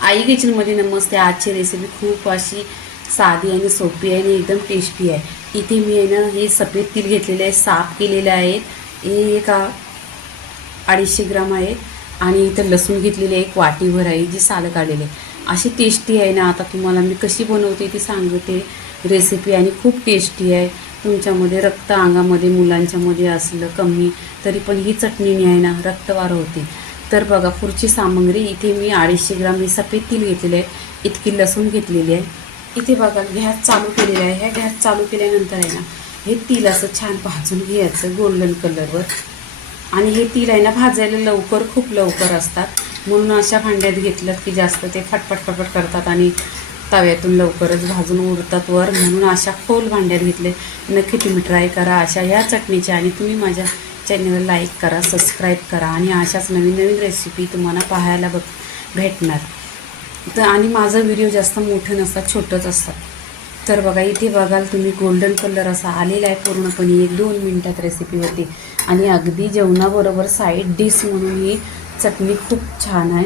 आई किचनमध्ये नमस्ते आजची रेसिपी खूप अशी साधी आणि सोपी आहे आणि एकदम टेस्टी आहे. इथे मी आहे ना हे सफेद तीळ घेतलेले आहे. साफ केलेले आहेत हे एक अडीचशे ग्राम आहेत आणि इथं लसूण घेतलेले आहे. एक वाटीभर आहे. जी सालं काढलेली आहे. अशी टेस्टी आहे ना. आता तुम्हाला मी कशी बनवते ती सांगते. रेसिपी आणि खूप टेस्टी आहे. तुमच्यामध्ये रक्त अंगामध्ये मुलांच्यामध्ये असलं कमी तरी पण ही चटणी आहे ना रक्तवार होते. तर बघा पुढची सामग्री इथे मी अडीचशे ग्राम मी सफेद तील घेतलेले आहे. इतकी लसूण घेतलेली आहे. इथे बघा गॅस चालू केलेला आहे. ह्या गॅस चालू केल्यानंतर आहे ना हे तिल असं छान भाजून घ्यायचं गोल्डन कलरवर. आणि हे तिल आहे ना भाजायला लवकर खूप लवकर असतात. म्हणून अशा भांड्यात घेतलं की जास्त ते फटफट फटफट करतात आणि तव्यातून लवकरच भाजून उडतात वर म्हणून अशा खोल भांड्यात घेतले. नक्की तुम्ही ट्राय करा अशा ह्या चटणीच्या आणि तुम्ही माझ्या चॅनलला लाईक करा सबस्क्राईब करा आणि अशाच नवीन नवीन रेसिपी तुम्हाला पाहायला बघ भेटणार. तर आणि माझा व्हिडिओ जास्त मोठं नसतात छोटंच असतात. तर बघा इथे बघाल तुम्ही गोल्डन कलर असा आलेला आहे पूर्णपणे एक दोन मिनटात रेसिपी होती आणि अगदी जेवणाबरोबर साईड डिश म्हणून ही चटणी खूप छान आहे.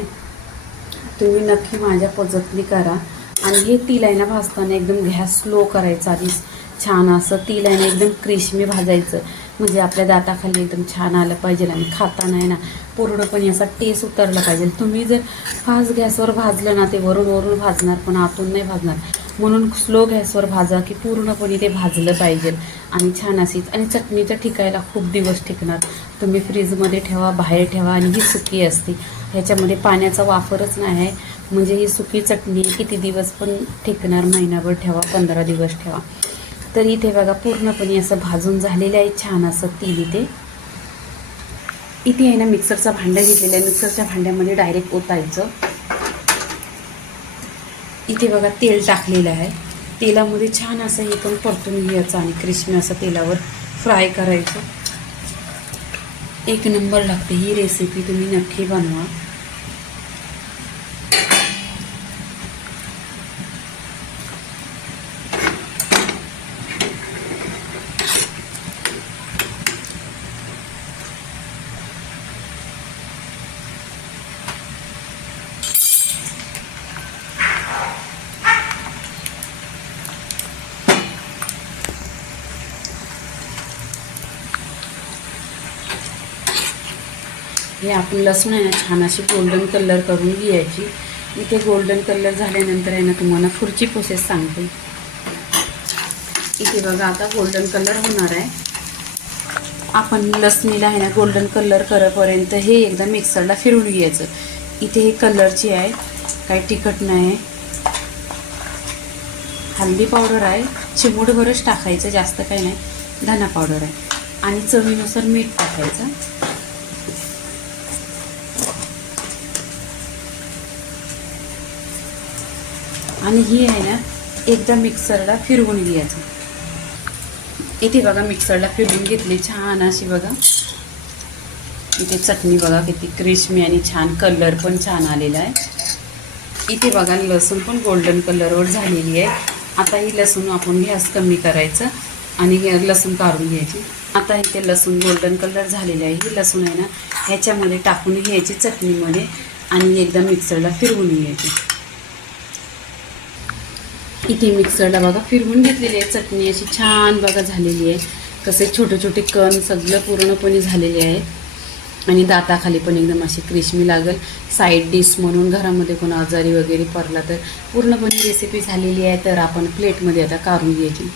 तुम्ही नक्की माझ्या पद्धतीने करा. आणि हे तिल आहे ना भाजताना एकदम गॅस स्लो करायचा आधी छान असं तिल आहे ना एकदम क्रिशमी भाजायचं. म्हणजे आपल्या दाताखाली एकदम छान आलं पाहिजे आणि खाताना आहे ना. पूर्णपणे असा टेस्ट उतरला पाहिजे. तुम्ही जर फास्ट गॅसवर भाजलं ना ते वरून वरून भाजणार पण आतून नाही भाजणार. म्हणून स्लो गॅसवर भाजा की पूर्णपणे ते भाजलं पाहिजे. आणि छान अशीच. आणि चटणीच्या ठिकायला खूप दिवस टिकणार. तुम्ही फ्रीजमध्ये ठेवा बाहेर ठेवा आणि ही सुकी असते. ह्याच्यामध्ये पाण्याचा वापरच नाही आहे. म्हणजे ही सुकी चटणी किती दिवस पण टिकणार महिनाभर ठेवा पंधरा दिवस ठेवा. तर इथे बघा पूर्णपणे असं भाजून झालेलं आहे छान असं तेल इथे. इथे आहे ना मिक्सरचा भांडं घेतलेलं आहे. मिक्सरच्या भांड्यामध्ये डायरेक्ट ओतायचं. इथे बघा तेल टाकलेलं आहे. तेलामध्ये छान असं हे पण परतून घ्यायचं आणि क्रिस्पी असं तेलावर फ्राय करायचं. एक नंबर लागते. ही रेसिपी तुम्ही नक्की बनवा. हे आपण लसूण आहे ना छान अशी गोल्डन कलर करून घ्यायची. इथे गोल्डन कलर झाल्यानंतर आहे ना तुम्हाला पुढची प्रोसेस सांगते. इथे बघा आता गोल्डन कलर होणार आहे. आपण लसणीला आहे ना गोल्डन कलर करेपर्यंत हे एकदा मिक्सरला फिरून घ्यायचं. इथे हे कलरची आहे काही तिखट नाही. आहे हल्दी पावडर आहे चिमूटभरच टाकायचं जास्त काही नाही. धना पावडर आहे. आणि चवीनुसार मीठ टाकायचं. आणि ही आहे ना एकदा मिक्सरला फिरवून घ्यायचं. इथे बघा मिक्सरला फिरवून घेतली छान अशी बघा. इथे चटणी बघा किती क्रिस्मी आणि छान कलर पण छान आलेला आहे. इथे बघा लसूण पण गोल्डन कलरवर झालेली आहे. आता ही लसूण आपण गॅस कमी करायचं आणि लसूण काढून घ्यायची. आता इथे लसूण गोल्डन कलर झालेलं आहे. ही लसूण आहे ना ह्याच्यामध्ये टाकून घ्यायची चटणीमध्ये आणि एकदा मिक्सरला फिरवून घ्यायची. इथे मिक्सरला बघा फिरवून घेतलेली आहे चटणी अशी छान बघा झालेली आहे. कसे छोटे छोटे कण सगळं पूर्णपणे झालेले आहेत. आणि दाताखाली पण एकदम अशी क्रिस्मी लागेल. साईड डिश म्हणून घरामध्ये कोण आजारी वगैरे पडला तर पूर्णपणे रेसिपी झालेली आहे तर आपण प्लेटमध्ये आता काढून घ्यायची.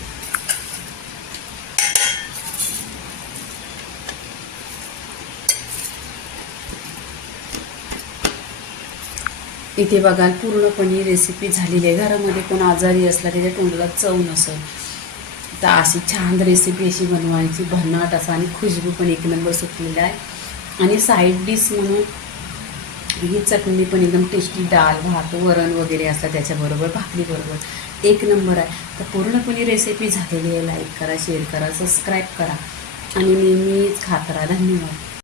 इथे बघाल पूर्णपणे रेसिपी झालेली आहे. घरामध्ये कोण आजारी असला त्याच्या तोंडाला चव नसेल. तर अशी छान रेसिपी अशी बनवायची. भन्नाट असा आणि खुशबू पण एक नंबर सुटलेला आहे. आणि साईड डिश म्हणून ही चटणी पण एकदम टेस्टी डाळ भात वरण वगैरे असतात त्याच्याबरोबर भाकरीबरोबर एक नंबर आहे. तर पूर्णपणे रेसिपी झालेली आहे. लाईक करा शेअर करा सबस्क्राईब करा. आणि नेहमीच खात राहा. धन्यवाद.